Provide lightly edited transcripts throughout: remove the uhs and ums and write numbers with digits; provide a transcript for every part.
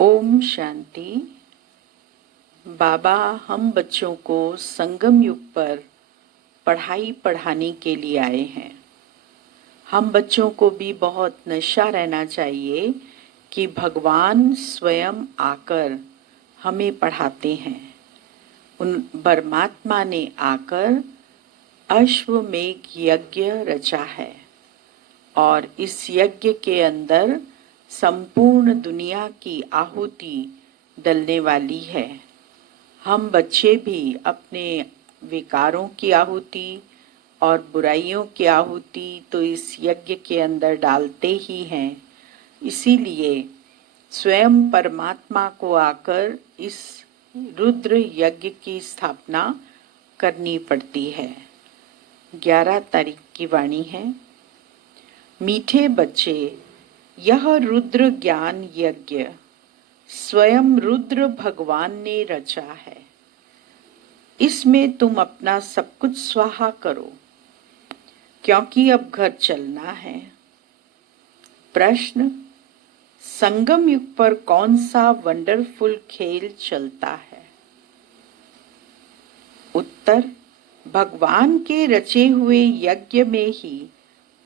ओम शांति। बाबा हम बच्चों को संगम युग पर पढ़ाई पढ़ाने के लिए आए हैं। हम बच्चों को भी बहुत नशा रहना चाहिए कि भगवान स्वयं आकर हमें पढ़ाते हैं। उन परमात्मा ने आकर अश्वमेघ यज्ञ रचा है और इस यज्ञ के अंदर संपूर्ण दुनिया की आहुति डलने वाली है। हम बच्चे भी अपने विकारों की आहुति और बुराइयों की आहुति तो इस यज्ञ के अंदर डालते ही हैं। इसीलिए स्वयं परमात्मा को आकर इस रुद्र यज्ञ की स्थापना करनी पड़ती है। 11 तारीख की वाणी है। मीठे बच्चे, यह रुद्र ज्ञान यज्ञ स्वयं रुद्र भगवान ने रचा है। इसमें तुम अपना सब कुछ स्वाहा करो, क्योंकि अब घर चलना है। प्रश्न, संगम युग पर कौन सा वंडरफुल खेल चलता है? उत्तर, भगवान के रचे हुए यज्ञ में ही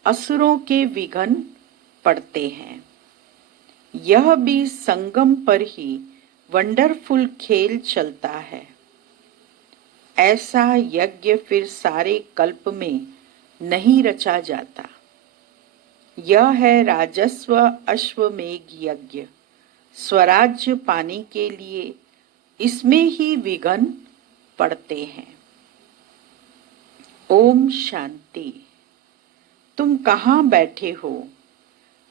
असुरों के विघ्न पड़ते हैं। यह भी संगम पर ही वंडरफुल खेल चलता है। ऐसा यज्ञ फिर सारे कल्प में नहीं रचा जाता। यह है राजस्व अश्वमेघ यज्ञ। स्वराज्य पाने के लिए इसमें ही विघ्न पड़ते हैं। ओम शांति। तुम कहाँ बैठे हो?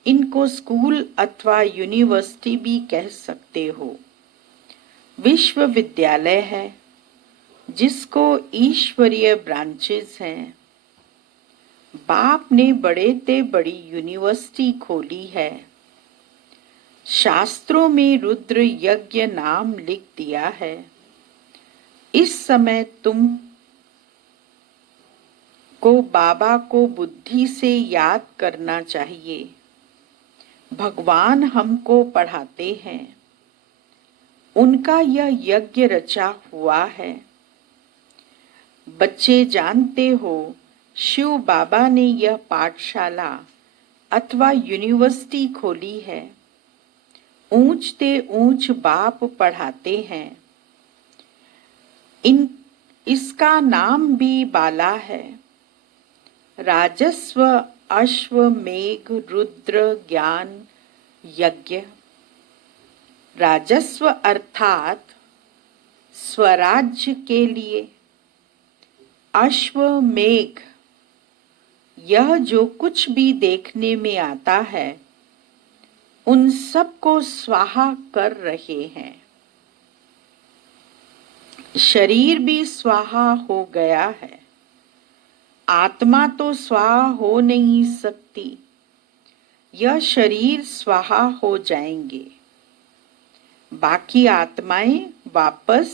इनको स्कूल अथवा यूनिवर्सिटी भी कह सकते हो। विश्वविद्यालय है जिसको ईश्वरीय ब्रांचेस हैं। बाप ने बड़े ते बड़ी यूनिवर्सिटी खोली है। शास्त्रों में रुद्र यज्ञ नाम लिख दिया है। इस समय तुम को बाबा को बुद्धि से याद करना चाहिए। भगवान हमको पढ़ाते हैं। उनका यह यज्ञ रचा हुआ है। बच्चे जानते हो, शिव बाबा ने यह पाठशाला अथवा यूनिवर्सिटी खोली है। ऊंचते ऊंच बाप पढ़ाते हैं। इसका नाम भी बाला है। राजस्व अश्वमेघ रुद्र ज्ञान यज्ञ। राजस्व अर्थात स्वराज्य के लिए। अश्वमेघ, यह जो कुछ भी देखने में आता है उन सब को स्वाहा कर रहे हैं। शरीर भी स्वाहा हो गया है। आत्मा तो स्वाहा हो नहीं सकती। यह शरीर स्वाहा हो जाएंगे। बाकी आत्माएं वापस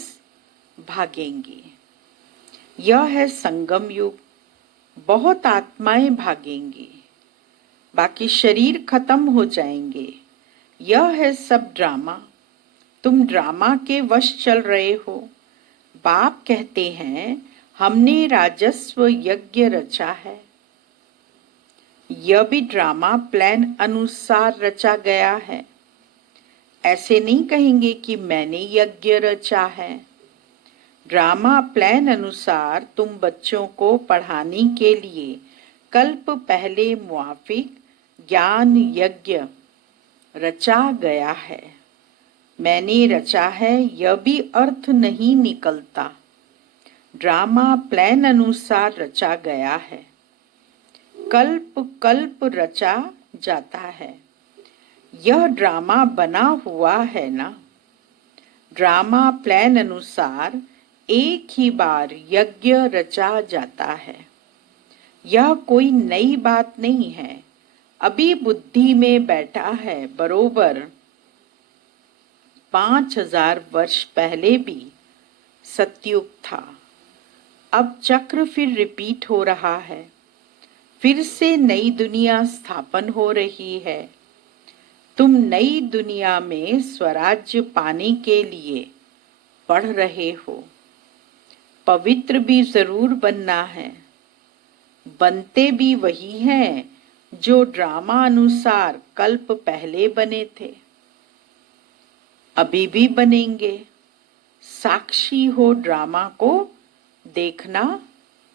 भागेंगी। यह है संगम युग। बहुत आत्माएं भागेंगी। बाकी शरीर खत्म हो जाएंगे। यह है सब ड्रामा। तुम ड्रामा के वश चल रहे हो। बाप कहते हैं, हमने राजस्व यज्ञ रचा है। यह भी ड्रामा प्लान अनुसार रचा गया है। ऐसे नहीं कहेंगे कि मैंने यज्ञ रचा है। ड्रामा प्लान अनुसार तुम बच्चों को पढ़ाने के लिए कल्प पहले मुआफिक ज्ञान यज्ञ रचा गया है। मैंने रचा है यह भी अर्थ नहीं निकलता। ड्रामा प्लान अनुसार रचा गया है। कल्प कल्प रचा जाता है। यह ड्रामा बना हुआ है ना। ड्रामा प्लान अनुसार एक ही बार यज्ञ रचा जाता है। यह कोई नई बात नहीं है। अभी बुद्धि में बैठा है। बरोबर 5000 वर्ष पहले भी सतयुग था। अब चक्र फिर रिपीट हो रहा है। फिर से नई दुनिया स्थापन हो रही है। तुम नई दुनिया में स्वराज्य पाने के लिए पढ़ रहे हो। पवित्र भी जरूर बनना है। बनते भी वही हैं जो ड्रामा अनुसार कल्प पहले बने थे, अभी भी बनेंगे। साक्षी हो ड्रामा को देखना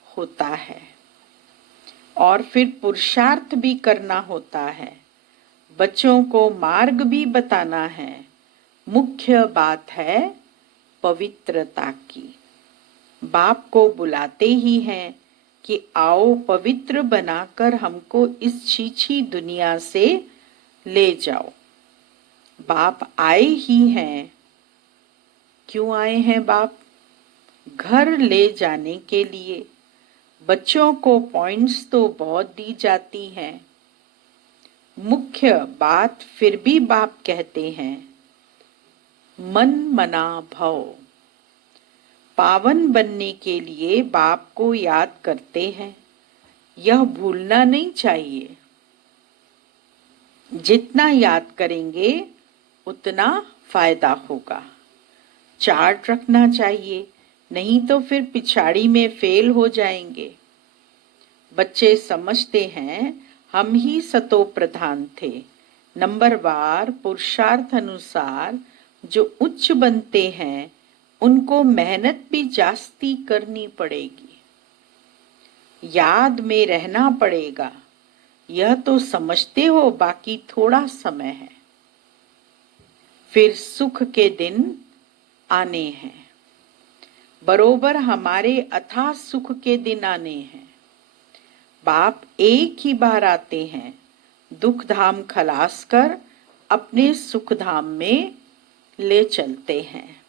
होता है और फिर पुरुषार्थ भी करना होता है। बच्चों को मार्ग भी बताना है। मुख्य बात है पवित्रता की। बाप को बुलाते ही हैं कि आओ पवित्र बनाकर हमको इस छीछी दुनिया से ले जाओ। बाप आए ही हैं। क्यों आए हैं बाप? घर ले जाने के लिए। बच्चों को पॉइंट्स तो बहुत दी जाती हैं। मुख्य बात फिर भी बाप कहते हैं, मन मना भव। पावन बनने के लिए बाप को याद करते हैं। यह भूलना नहीं चाहिए। जितना याद करेंगे उतना फायदा होगा। चार्ट रखना चाहिए, नहीं तो फिर पिछाड़ी में फेल हो जाएंगे। बच्चे समझते हैं हम ही सतो प्रधान थे। नंबरवार पुरुषार्थ अनुसार जो उच्च बनते हैं उनको मेहनत भी जास्ती करनी पड़ेगी। याद में रहना पड़ेगा। यह तो समझते हो, बाकी थोड़ा समय है। फिर सुख के दिन आने हैं। बरोबर हमारे अथाह सुख के दिन आने हैं। बाप एक ही बार आते हैं, दुख धाम खलास कर अपने सुख धाम में ले चलते हैं।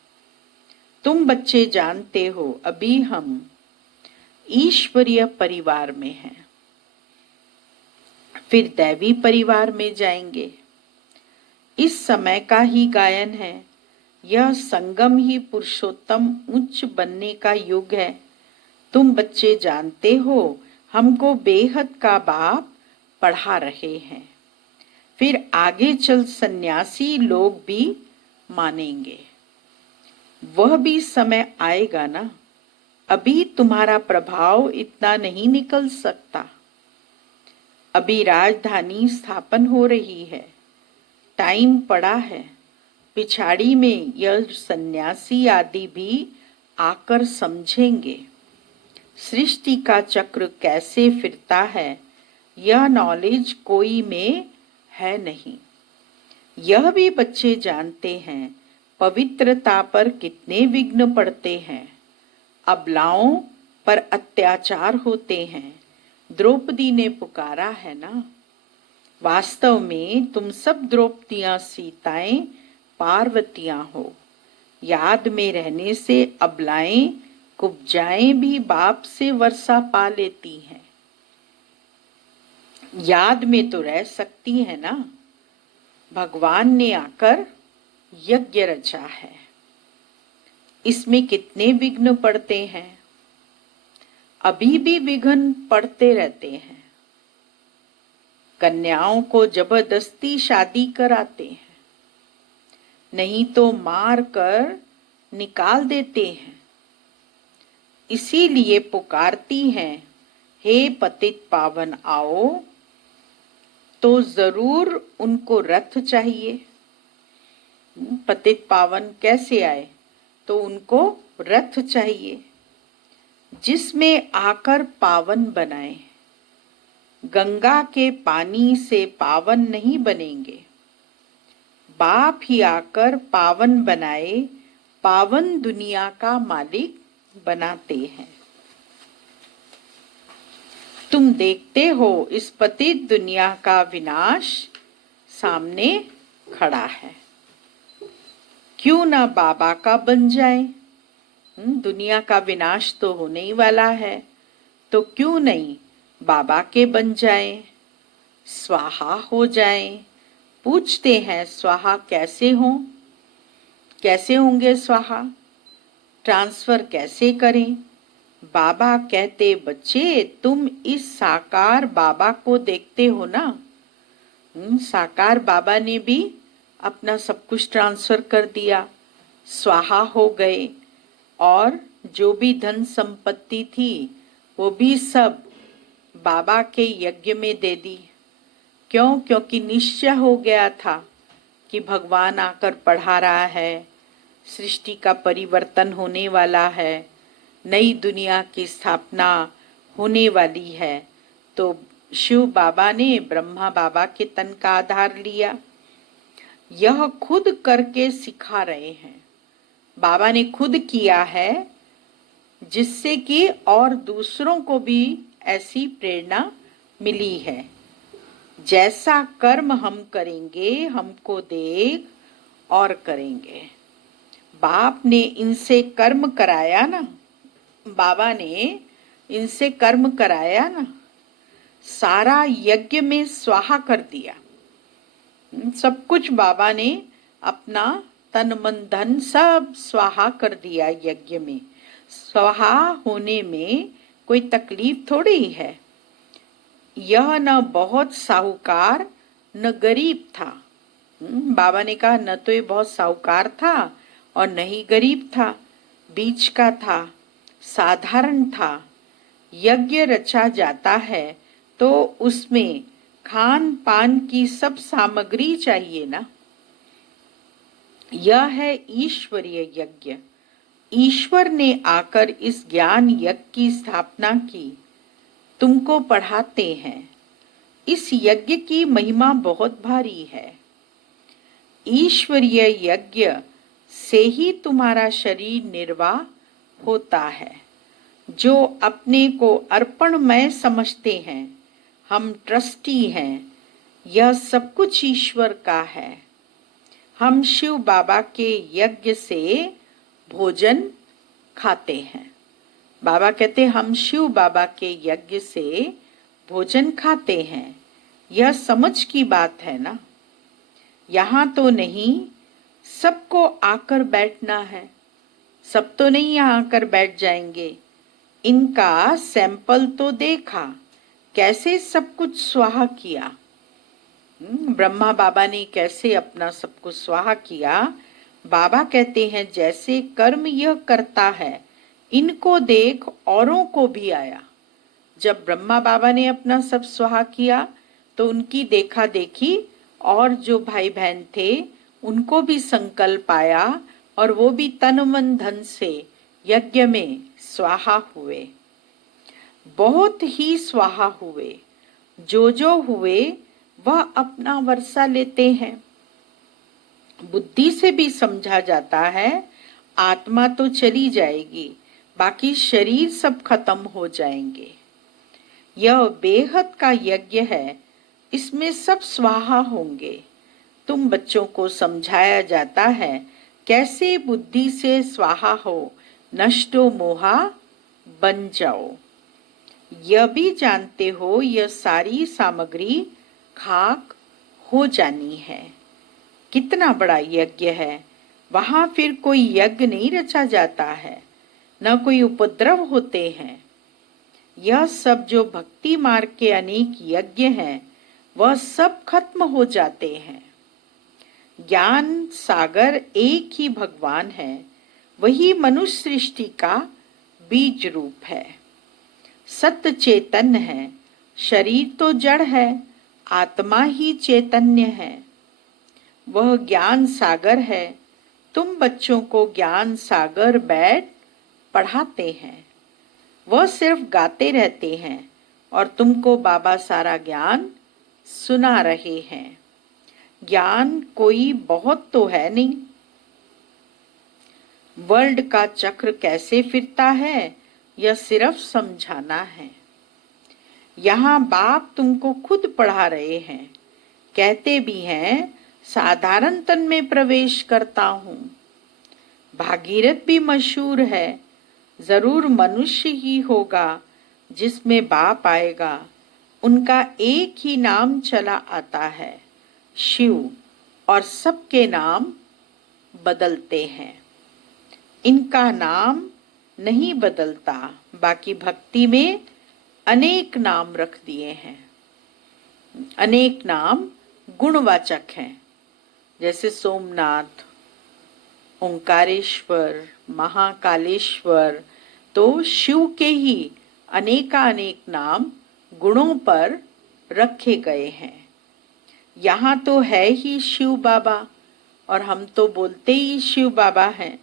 तुम बच्चे जानते हो अभी हम ईश्वरीय परिवार में हैं, फिर दैवी परिवार में जाएंगे। इस समय का ही गायन है। यह संगम ही पुरुषोत्तम उच्च बनने का युग है। तुम बच्चे जानते हो हमको बेहद का बाप पढ़ा रहे हैं। फिर आगे चल सन्यासी लोग भी मानेंगे। वह भी समय आएगा ना। अभी तुम्हारा प्रभाव इतना नहीं निकल सकता। अभी राजधानी स्थापन हो रही है, टाइम पड़ा है। पिछाड़ी में यह सन्यासी आदि भी आकर समझेंगे सृष्टि का चक्र कैसे फिरता है। यह नॉलेज कोई में है नहीं। यह भी बच्चे जानते हैं पवित्रता पर कितने विघ्न पड़ते हैं। अबलाओं पर अत्याचार होते हैं। द्रौपदी ने पुकारा है ना। वास्तव में तुम सब द्रौपदियां सीताएं पार्वतियां हो। याद में रहने से अबलाएं कुब्जाएं भी बाप से वर्षा पा लेती हैं। याद में तो रह सकती है ना। भगवान ने आकर यज्ञ रचा है। इसमें कितने विघ्न पड़ते हैं। अभी भी विघ्न पड़ते रहते हैं। कन्याओं को जबरदस्ती शादी कराते हैं, नहीं तो मार कर निकाल देते हैं। इसीलिए पुकारती हैं, हे पतित पावन आओ। तो जरूर उनको रथ चाहिए। पतित पावन कैसे आए? तो उनको रथ चाहिए जिसमें आकर पावन बनाए। गंगा के पानी से पावन नहीं बनेंगे। बाप ही आकर पावन बनाए, पावन दुनिया का मालिक बनाते हैं। तुम देखते हो इस पतित दुनिया का विनाश सामने खड़ा है। क्यों ना बाबा का बन जाए। दुनिया का विनाश तो होने ही वाला है, तो क्यों नहीं बाबा के बन जाएं, स्वाहा हो जाएं। पूछते हैं स्वाहा कैसे हों? कैसे होंगे स्वाहा? ट्रांसफर कैसे करें? बाबा कहते, बच्चे तुम इस साकार बाबा को देखते हो ना, साकार बाबा ने भी अपना सब कुछ ट्रांसफर कर दिया, स्वाहा हो गए, और जो भी धन संपत्ति थी वो भी सब बाबा के यज्ञ में दे दी। क्यों? क्योंकि निश्चय हो गया था कि भगवान आकर पढ़ा रहा है, सृष्टि का परिवर्तन होने वाला है, नई दुनिया की स्थापना होने वाली है। तो शिव बाबा ने ब्रह्मा बाबा के तन का आधार लिया। यह खुद करके सिखा रहे हैं, बाबा ने खुद किया है, जिससे कि और दूसरों को भी ऐसी प्रेरणा मिली है। जैसा कर्म हम करेंगे हमको देख और करेंगे। बाप ने इनसे कर्म कराया ना, बाबा ने इनसे कर्म कराया ना, सारा यज्ञ में स्वाहा कर दिया। सब कुछ बाबा ने अपना तन मन धन सब स्वाहा कर दिया यज्ञ में। स्वाहा होने में कोई तकलीफ थोड़ी है। यह न बहुत साहूकार न गरीब था। बाबा ने कहा न तो ये बहुत साहूकार था और न ही गरीब था, बीच का था, साधारण था। यज्ञ रचा जाता है तो उसमें खान पान की सब सामग्री चाहिए ना। यह है ईश्वरीय यज्ञ। ईश्वर ने आकर इस ज्ञान यज्ञ की स्थापना की, तुमको पढ़ाते हैं। इस यज्ञ की महिमा बहुत भारी है। ईश्वरीय यज्ञ से ही तुम्हारा शरीर निर्वाह होता है। जो अपने को अर्पणमय समझते हैं, हम ट्रस्टी हैं, यह सब कुछ ईश्वर का है। हम शिव बाबा के यज्ञ से भोजन खाते हैं। बाबा कहते हम शिव बाबा के यज्ञ से भोजन खाते हैं। यह समझ की बात है ना। यहाँ तो नहीं, सबको आकर बैठना है। सब तो नहीं यहाँ आकर बैठ जाएंगे। इनका सैंपल तो देखा, कैसे सब कुछ स्वाहा किया। ब्रह्मा बाबा ने कैसे अपना सब कुछ स्वाहा किया। बाबा कहते हैं जैसे कर्म यह करता है, इनको देख औरों को भी आया। जब ब्रह्मा बाबा ने अपना सब स्वाहा किया तो उनकी देखा देखी और जो भाई बहन थे उनको भी संकल्प आया और वो भी तन मन धन से यज्ञ में स्वाहा हुए। बहुत ही स्वाहा हुए। जो हुए वह अपना वर्षा लेते हैं। बुद्धि से भी समझा जाता है आत्मा तो चली जाएगी, बाकी शरीर सब खत्म हो जाएंगे। यह बेहद का यज्ञ है, इसमें सब स्वाहा होंगे। तुम बच्चों को समझाया जाता है कैसे बुद्धि से स्वाहा हो, नष्टो मोहा बन जाओ। यह भी जानते हो यह सारी सामग्री खाक हो जानी है। कितना बड़ा यज्ञ है। वहां फिर कोई यज्ञ नहीं रचा जाता है, न कोई उपद्रव होते हैं। यह सब जो भक्ति मार्ग के अनेक यज्ञ हैं वह सब खत्म हो जाते हैं। ज्ञान सागर एक ही भगवान है, वही मनुष्य सृष्टि का बीज रूप है। सत्य चैतन्य है, शरीर तो जड़ है, आत्मा ही चैतन्य है। वह ज्ञान सागर है। तुम बच्चों को ज्ञान सागर बैठ पढ़ाते हैं। वह सिर्फ गाते रहते हैं और तुमको बाबा सारा ज्ञान सुना रहे हैं। ज्ञान कोई बहुत तो है नहीं। वर्ल्ड का चक्र कैसे फिरता है यह सिर्फ समझाना है। यहाँ बाप तुमको खुद पढ़ा रहे हैं। कहते भी हैं साधारण तन में प्रवेश करता हूँ। भागीरथ भी मशहूर है, जरूर मनुष्य ही होगा जिसमें बाप आएगा। उनका एक ही नाम चला आता है शिव, और सबके नाम बदलते हैं। इनका नाम नहीं बदलता, बाकी भक्ति में अनेक नाम रख दिए हैं। अनेक नाम गुणवाचक हैं, जैसे सोमनाथ, ओंकारेश्वर, महाकालेश्वर। तो शिव के ही अनेकानेक नाम गुणों पर रखे गए हैं। यहाँ तो है ही शिव बाबा, और हम तो बोलते ही शिव बाबा हैं।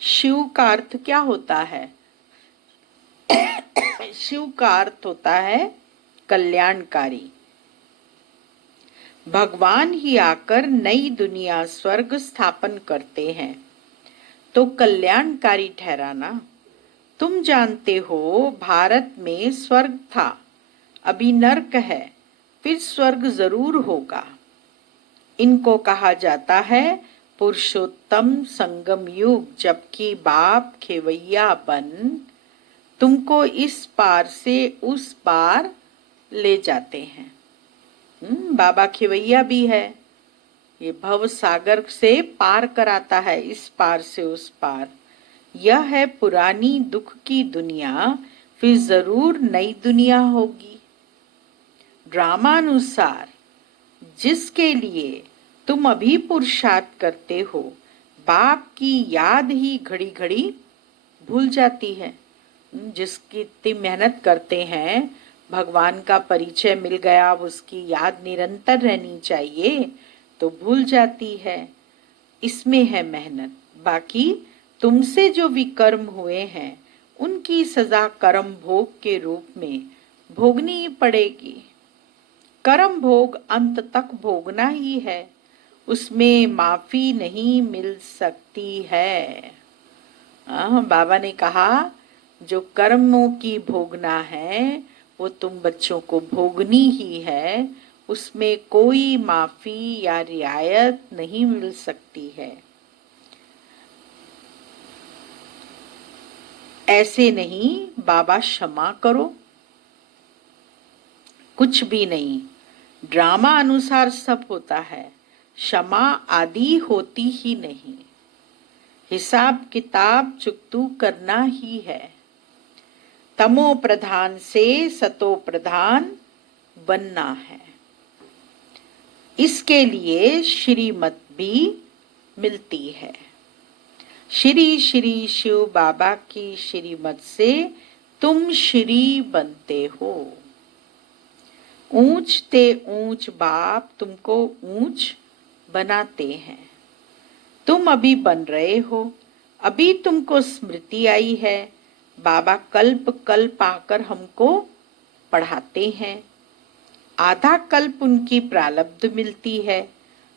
शिव का अर्थ क्या होता है? शिव का अर्थ होता है कल्याणकारी। भगवान ही आकर नई दुनिया स्वर्ग स्थापन करते हैं, तो कल्याणकारी ठहराना। तुम जानते हो भारत में स्वर्ग था, अभी नर्क है, फिर स्वर्ग जरूर होगा। इनको कहा जाता है पुरुषोत्तम संगम युग, जबकि बाप खेवैया बन तुमको इस पार से उस पार ले जाते हैं। बाबा खेवैया भी है, ये भव सागर से पार कराता है, इस पार से उस पार। यह है पुरानी दुख की दुनिया, फिर जरूर नई दुनिया होगी। ड्रामानुसार जिसके लिए तुम अभी पुरुषार्थ करते हो, बाप की याद ही घड़ी घड़ी भूल जाती है। जिसकी इतनी मेहनत करते हैं, भगवान का परिचय मिल गया, अब उसकी याद निरंतर रहनी चाहिए, तो भूल जाती है। इसमें है मेहनत। बाकी तुमसे जो विकर्म हुए हैं, उनकी सजा कर्म भोग के रूप में भोगनी ही पड़ेगी। कर्म भोग अंत तक भोगना ही है, उसमें माफी नहीं मिल सकती है। बाबा ने कहा जो कर्मों की भोगना है वो तुम बच्चों को भोगनी ही है, उसमें कोई माफी या रियायत नहीं मिल सकती है। ऐसे नहीं बाबा क्षमा करो, कुछ भी नहीं, ड्रामा अनुसार सब होता है, क्षमा आदि होती ही नहीं। हिसाब किताब चुकतू करना ही है। तमो प्रधान से सतो प्रधान बनना है। इसके लिए श्रीमत भी मिलती है। श्री श्री शिव बाबा की श्रीमत से तुम श्री बनते हो। ऊंच ते ऊंच बाप तुमको ऊंच बनाते हैं। तुम अभी बन रहे हो, अभी तुमको स्मृति आई है। बाबा कल्प कल्प आकर हमको पढ़ाते हैं। आधा कल्प उनकी प्रारब्ध मिलती है।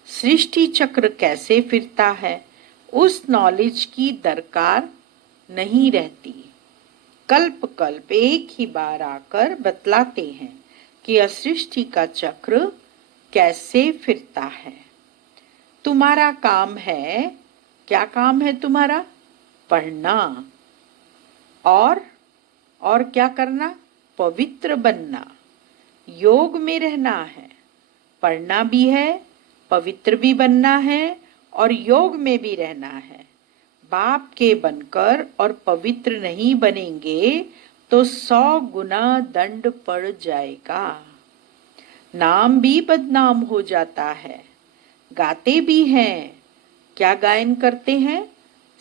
सृष्टि चक्र कैसे फिरता है, उस नॉलेज की दरकार नहीं रहती। कल्प कल्प एक ही बार आकर बतलाते हैं कि सृष्टि का चक्र कैसे फिरता है। तुम्हारा काम है, क्या काम है तुम्हारा? पढ़ना और क्या करना? पवित्र बनना, योग में रहना है। पढ़ना भी है, पवित्र भी बनना है, और योग में भी रहना है। बाप के बनकर और पवित्र नहीं बनेंगे तो 100 गुना दंड पड़ जाएगा। नाम भी बदनाम हो जाता है। गाते भी हैं, क्या गायन करते हैं?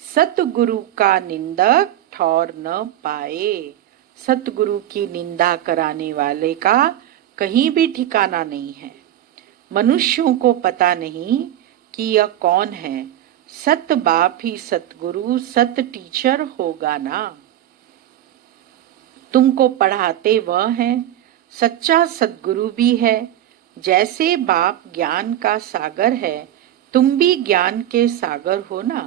सतगुरु का निंदक ठौर न पाए। सतगुरु की निंदा कराने वाले का कहीं भी ठिकाना नहीं है। मनुष्यों को पता नहीं कि यह कौन है। सत बाप ही सतगुरु सत टीचर होगा ना। तुमको पढ़ाते वह हैं, सच्चा सतगुरु भी है। जैसे बाप ज्ञान का सागर है, तुम भी ज्ञान के सागर हो ना।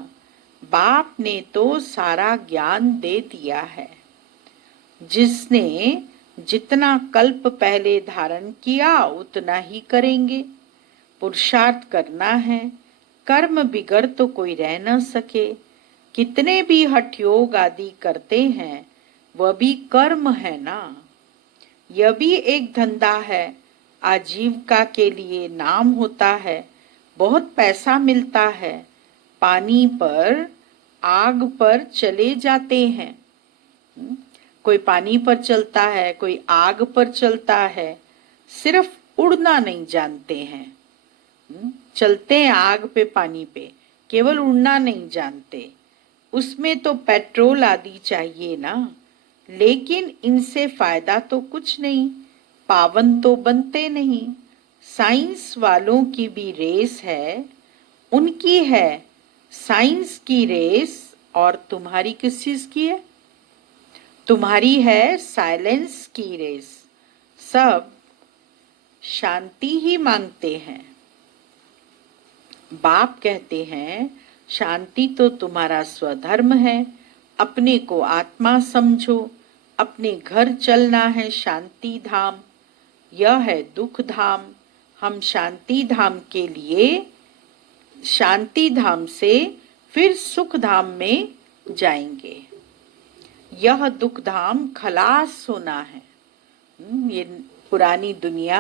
बाप ने तो सारा ज्ञान दे दिया है। जिसने जितना कल्प पहले धारण किया उतना ही करेंगे। पुरुषार्थ करना है, कर्म बिगड़ तो कोई रह न सके। कितने भी हठ योग आदि करते हैं, वह भी कर्म है ना। यह भी एक धंधा है, आजीविका के लिए नाम होता है, बहुत पैसा मिलता है। पानी पर आग पर चले जाते हैं। कोई पानी पर चलता है, कोई आग पर चलता है, सिर्फ उड़ना नहीं जानते हैं। चलते हैं आग पे पानी पे, केवल उड़ना नहीं जानते। उसमें तो पेट्रोल आदि चाहिए ना, लेकिन इनसे फायदा तो कुछ नहीं, पावन तो बनते नहीं। साइंस वालों की भी रेस है, उनकी है साइंस की रेस, और तुम्हारी किस चीज की है? तुम्हारी है साइलेंस की रेस। सब शांति ही मांगते हैं। बाप कहते हैं शांति तो तुम्हारा स्वधर्म है, अपने को आत्मा समझो, अपने घर चलना है शांति धाम, यह है दुख धाम। हम शांति धाम के लिए, शांति धाम से फिर सुख धाम में जाएंगे। यह दुख धाम खलास होना है। ये पुरानी दुनिया,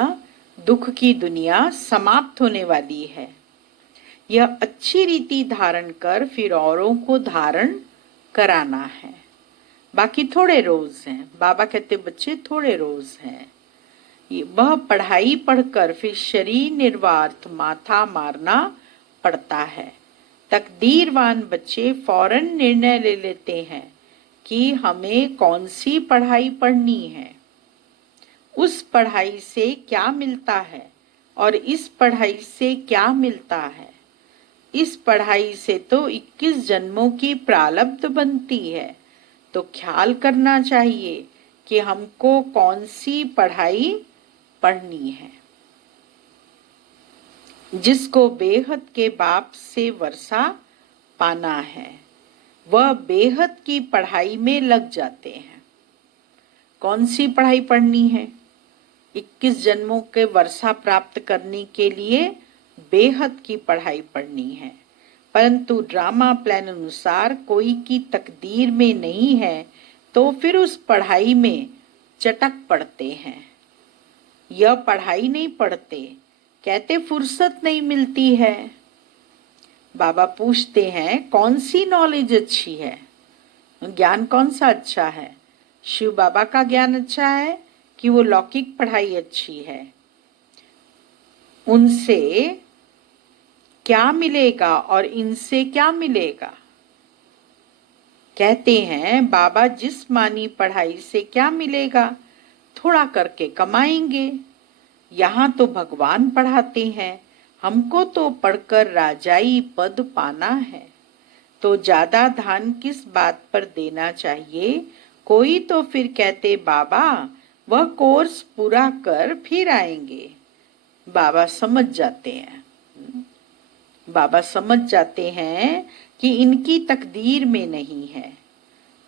दुख की दुनिया समाप्त होने वाली है। यह अच्छी रीति धारण कर फिर औरों को धारण कराना है। बाकी थोड़े रोज हैं, बाबा कहते बच्चे थोड़े रोज हैं। वह पढ़ाई पढ़कर फिर शरीर निर्वार्थ माथा मारना पड़ता है। तकदीरवान बच्चे फौरन निर्णय ले लेते हैं कि हमें कौन सी पढ़ाई पढ़नी है, उस पढ़ाई से क्या मिलता है और इस पढ़ाई से क्या मिलता है। इस पढ़ाई से तो 21 जन्मों की प्रारब्ध बनती है, तो ख्याल करना चाहिए कि हमको कौन सी पढ़ाई पढ़नी है। जिसको बेहद के बाप से वर्षा पाना है, वह बेहद की पढ़ाई में लग जाते हैं। कौन सी पढ़ाई पढ़नी है? 21 जन्मों के वर्षा प्राप्त करने के लिए बेहद की पढ़ाई पढ़नी है। परंतु ड्रामा प्लान अनुसार कोई की तकदीर में नहीं है, तो फिर उस पढ़ाई में चटक पड़ते हैं। यह पढ़ाई नहीं पढ़ते, कहते फुर्सत नहीं मिलती है। बाबा पूछते हैं कौन सी नॉलेज अच्छी है, ज्ञान कौन सा अच्छा है? शिव बाबा का ज्ञान अच्छा है कि वो लौकिक पढ़ाई अच्छी है? उनसे क्या मिलेगा और इनसे क्या मिलेगा? कहते हैं बाबा जिस्मानी पढ़ाई से क्या मिलेगा, थोड़ा करके कमाएंगे। यहाँ तो भगवान पढ़ाते हैं, हमको तो पढ़कर राजाई पद पाना है, तो ज्यादा ध्यान किस बात पर देना चाहिए? कोई तो फिर कहते बाबा वह कोर्स पूरा कर फिर आएंगे। बाबा समझ जाते हैं, बाबा समझ जाते हैं कि इनकी तकदीर में नहीं है।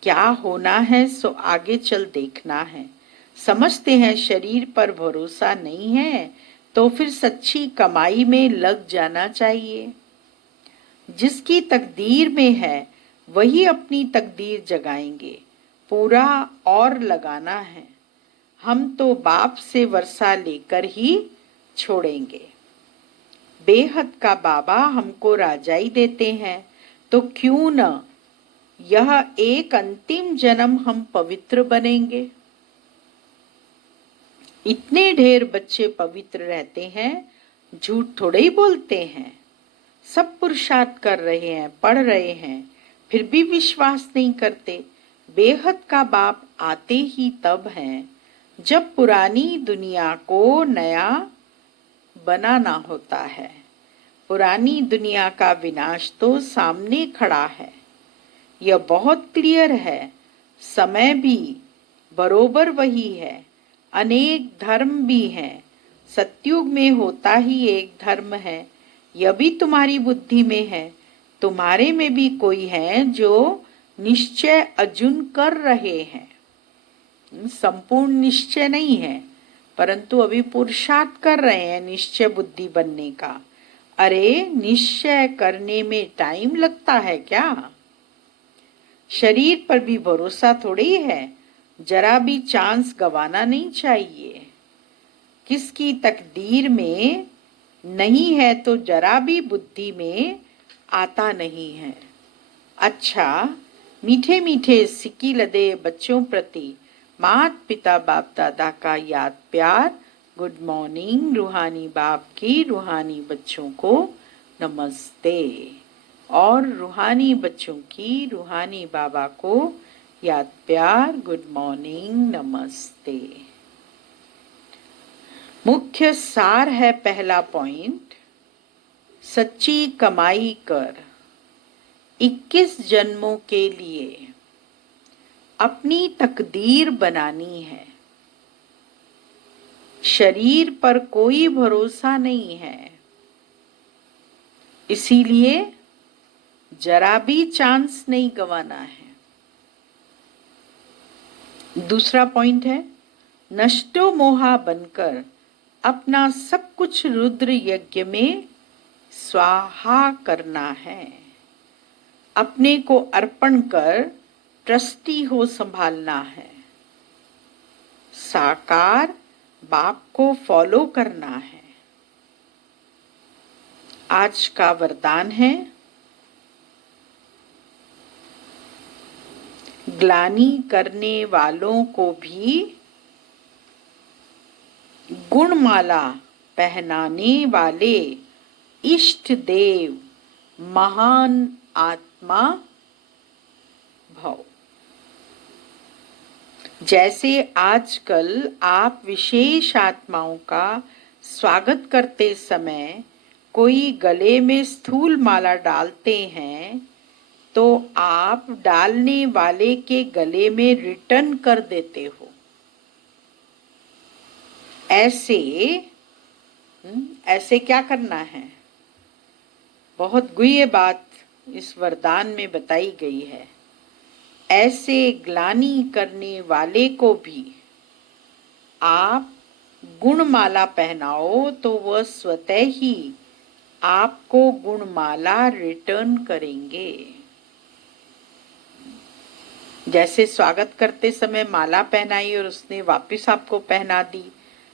क्या होना है सो आगे चल देखना है। समझते हैं शरीर पर भरोसा नहीं है, तो फिर सच्ची कमाई में लग जाना चाहिए। जिसकी तकदीर में है वही अपनी तकदीर जगाएंगे, पूरा और लगाना है। हम तो बाप से वर्षा लेकर ही छोड़ेंगे। बेहद का बाबा हमको राजाई देते हैं, तो क्यों न यह एक अंतिम जन्म हम पवित्र बनेंगे। इतने ढेर बच्चे पवित्र रहते हैं, झूठ थोड़े ही बोलते हैं। सब पुरुषार्थ कर रहे हैं, पढ़ रहे हैं, फिर भी विश्वास नहीं करते। बेहद का बाप आते ही तब हैं जब पुरानी दुनिया को नया बनाना होता है। पुरानी दुनिया का विनाश तो सामने खड़ा है, यह बहुत क्लियर है। समय भी बरोबर वही है, अनेक धर्म भी हैं, सतयुग में होता ही एक धर्म है। यह भी तुम्हारी बुद्धि में है। तुम्हारे में भी कोई है जो निश्चय अर्जुन कर रहे हैं। संपूर्ण निश्चय नहीं है, परंतु अभी पुरुषार्थ कर रहे हैं निश्चय बुद्धि बनने का। अरे निश्चय करने में टाइम लगता है क्या? शरीर पर भी भरोसा थोड़ी है, जरा भी चांस गवाना नहीं चाहिए। किसकी तकदीर में नहीं है तो जरा भी बुद्धि में आता नहीं है। अच्छा, मीठे मीठे सिक्की लदे बच्चों प्रति मात पिता बाप दादा का याद प्यार गुड मॉर्निंग। रूहानी बाप की रूहानी बच्चों को नमस्ते और रूहानी बच्चों की रूहानी बाबा को याद प्यार गुड मॉर्निंग नमस्ते। मुख्य सार है पहला पॉइंट, सच्ची कमाई कर 21 जन्मों के लिए अपनी तकदीर बनानी है। शरीर पर कोई भरोसा नहीं है, इसीलिए जरा भी चांस नहीं गंवाना है। दूसरा पॉइंट है, नष्टो मोहा बनकर अपना सब कुछ रुद्र यज्ञ में स्वाहा करना है। अपने को अर्पण कर ट्रस्टी हो संभालना है। साकार बाप को फॉलो करना है। आज का वरदान है, ग्लानि करने वालों को भी गुणमाला पहनाने वाले इष्ट देव महान आत्मा भव। जैसे आजकल आप विशेष आत्माओं का स्वागत करते समय कोई गले में स्थूल माला डालते हैं, तो आप डालने वाले के गले में रिटर्न कर देते हो। ऐसे क्या करना है? बहुत गुह्य बात इस वरदान में बताई गई है। ऐसे ग्लानि करने वाले को भी आप गुणमाला पहनाओ तो वह स्वतः ही आपको गुणमाला रिटर्न करेंगे। जैसे स्वागत करते समय माला पहनाई और उसने वापस आपको पहना दी,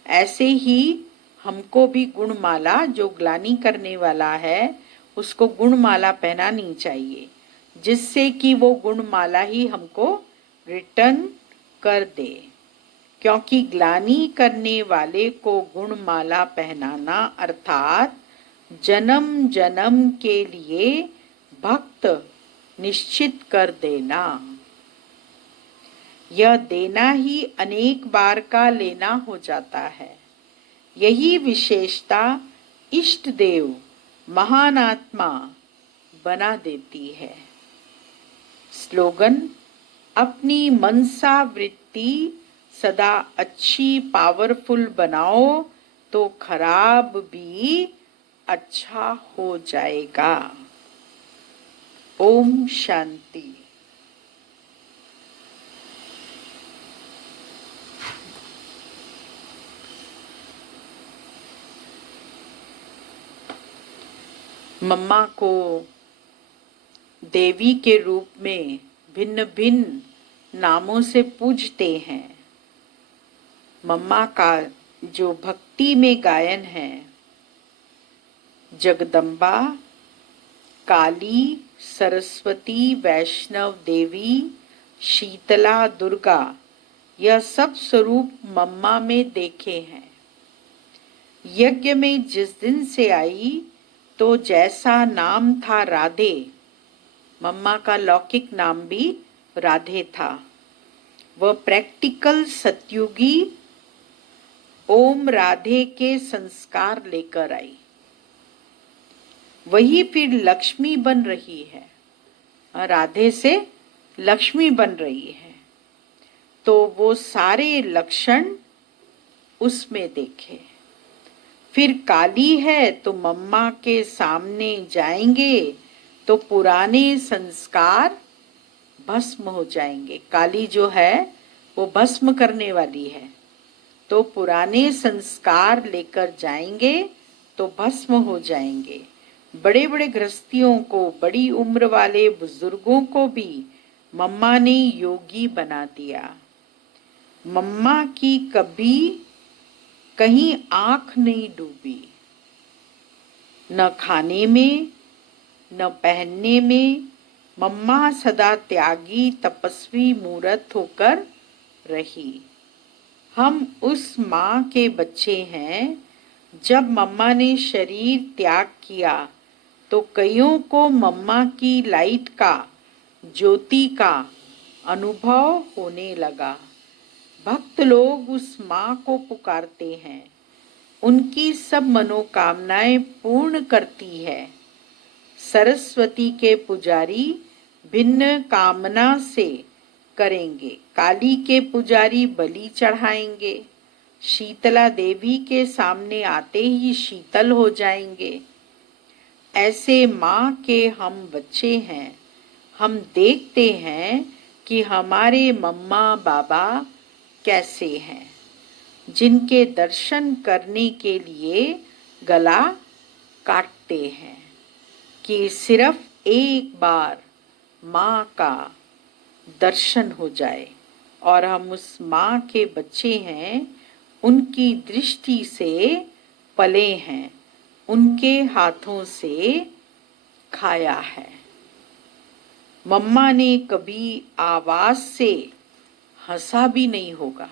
ऐसे ही हमको भी गुणमाला, जो ग्लानि करने वाला है उसको गुणमाला पहनानी चाहिए, जिससे कि वो गुणमाला ही हमको रिटर्न कर दे। क्योंकि ग्लानि करने वाले को गुणमाला पहनाना अर्थात जन्म जन्म के लिए भक्त निश्चित कर देना। यह देना ही अनेक बार का लेना हो जाता है। यही विशेषता इष्ट देव महान आत्मा बना देती है। स्लोगन, अपनी मनसा वृत्ति सदा अच्छी पावरफुल बनाओ तो खराब भी अच्छा हो जाएगा। ओम शांति। मम्मा को देवी के रूप में भिन्न भिन्न नामों से पूजते हैं। मम्मा का जो भक्ति में गायन है, जगदम्बा, काली, सरस्वती, वैष्णव देवी, शीतला, दुर्गा, यह सब स्वरूप मम्मा में देखे हैं। यज्ञ में जिस दिन से आई तो जैसा नाम था राधे, मम्मा का लौकिक नाम भी राधे था। वह प्रैक्टिकल सतयुगी ओम राधे के संस्कार लेकर आई। वही फिर लक्ष्मी बन रही है, राधे से लक्ष्मी बन रही है। तो वो सारे लक्षण उसमें देखे। फिर काली है तो मम्मा के सामने जाएंगे तो पुराने संस्कार भस्म हो जाएंगे। काली जो है वो भस्म करने वाली है, तो पुराने संस्कार लेकर जाएंगे तो भस्म हो जाएंगे। बड़े बड़े गृहस्थियों को, बड़ी उम्र वाले बुजुर्गों को भी मम्मा ने योगी बना दिया। मम्मा की कभी कहीं आंख नहीं डूबी, न खाने में न पहनने में। मम्मा सदा त्यागी तपस्वी मूर्त होकर रही। हम उस माँ के बच्चे हैं। जब मम्मा ने शरीर त्याग किया तो कईयों को मम्मा की लाइट का, ज्योति का अनुभव होने लगा। भक्त लोग उस माँ को पुकारते हैं, उनकी सब मनोकामनाएं पूर्ण करती है। सरस्वती के पुजारी भिन्न कामना से करेंगे, काली के पुजारी बलि चढ़ाएंगे, शीतला देवी के सामने आते ही शीतल हो जाएंगे। ऐसे माँ के हम बच्चे हैं। हम देखते हैं कि हमारे मम्मा बाबा कैसे हैं, जिनके दर्शन करने के लिए गला काटते हैं कि सिर्फ एक बार माँ का दर्शन हो जाए। और हम उस माँ के बच्चे हैं, उनकी दृष्टि से पले हैं, उनके हाथों से खाया है। मम्मा ने कभी आवाज से हंसा भी नहीं होगा।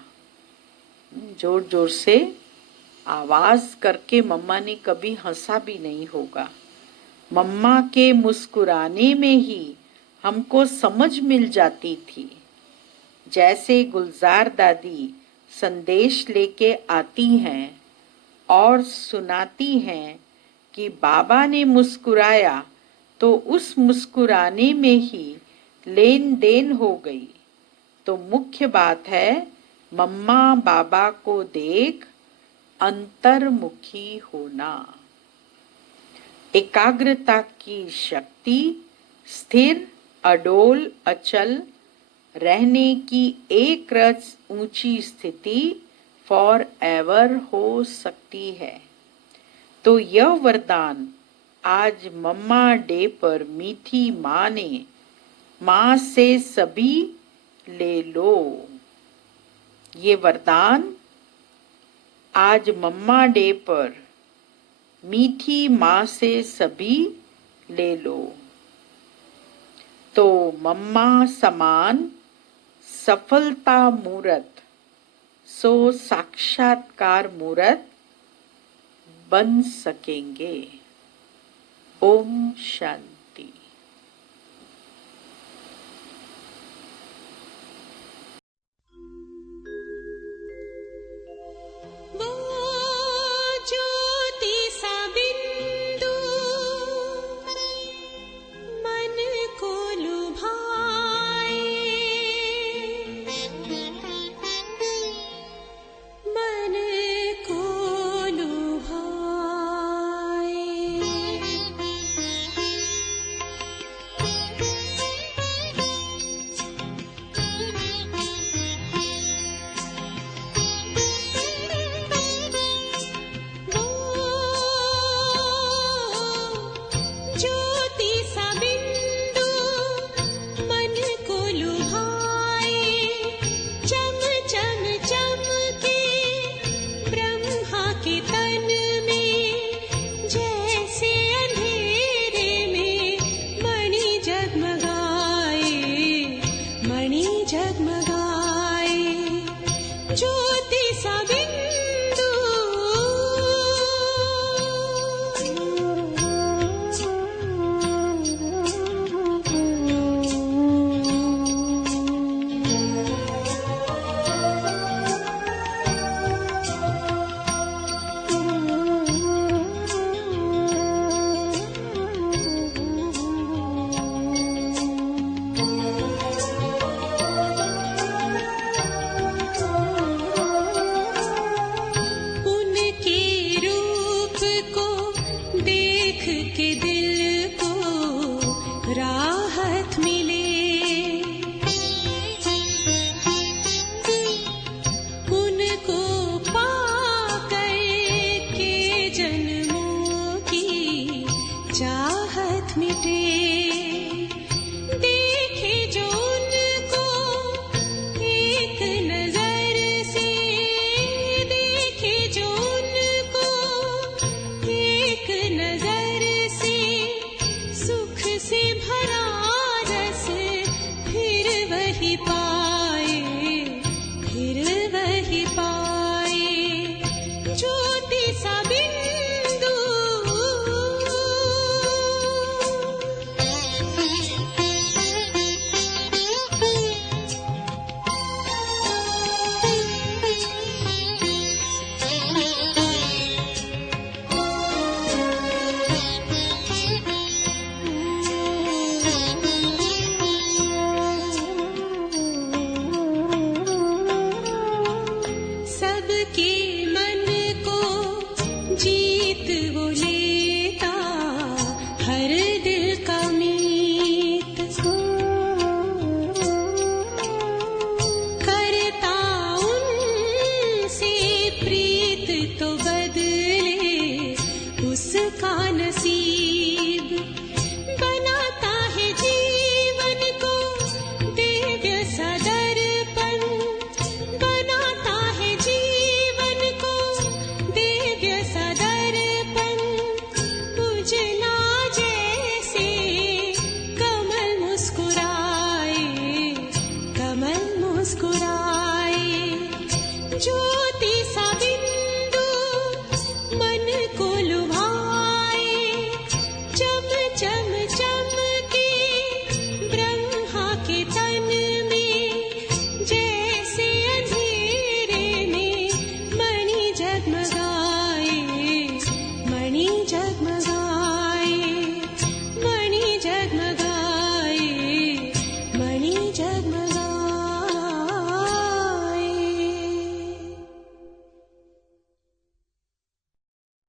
जोर जोर से आवाज करके मम्मा ने कभी हंसा भी नहीं होगा। मम्मा के मुस्कुराने में ही हमको समझ मिल जाती थी। जैसे गुलजार दादी संदेश लेके आती हैं और सुनाती हैं कि बाबा ने मुस्कुराया तो उस मुस्कुराने में ही लेन देन हो गई। तो मुख्य बात है मम्मा बाबा को देख अंतर्मुखी होना। एकाग्रता की शक्ति स्थिर, अडोल, अचल रहने की एक रस ऊंची स्थिति फॉर एवर हो सकती है। तो यह वरदान आज मम्मा डे पर मीठी माँ ने माँ से सभी ले लो। ये वरदान आज मम्मा डे पर मीठी माँ से सभी ले लो। तो मम्मा समान सफलता मूरत सो साक्षात्कार मूरत बन सकेंगे। ओम शांति।